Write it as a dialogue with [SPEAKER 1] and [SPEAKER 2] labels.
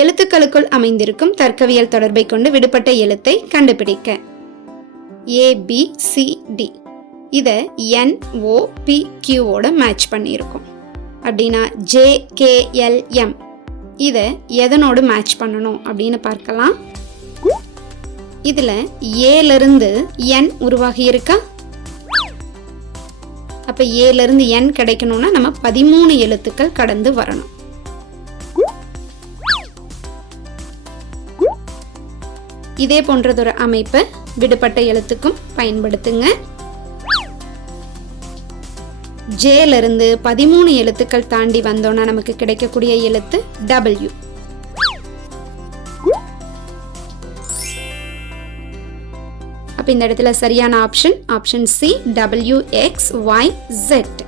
[SPEAKER 1] எழுத்துக்களுக்குள் அமைந்திருக்கும் தர்க்கவியல் தொடர்பை கொண்டு விடுபட்ட எழுத்தை கண்டுபிடிக்க. ஏ பி சி டி இதை என் ஓ பி கியூவோட மேட்ச் பண்ணியிருக்கோம். அப்படின்னா ஜே கே எல் எம் இதை எதனோடு மேட்ச் பண்ணணும் அப்படின்னு பார்க்கலாம். இதில் ஏலேருந்து என் உருவாகி இருக்கா? அப்போ ஏலேருந்து என் கிடைக்கணும்னா நம்ம பதிமூணு எழுத்துக்கள் கடந்து வரணும். இதே போன்றதொரு அமைப்பை விடுபட்ட எழுத்துக்கும் பயன்படுத்துங்க. ஜேலிருந்து பதிமூணு எழுத்துக்கள் தாண்டி வந்தோன்னா நமக்கு கிடைக்கக்கூடிய எழுத்து டபிள்யூ அப்போ இந்த இடத்துல சரியான option option C W X Y Z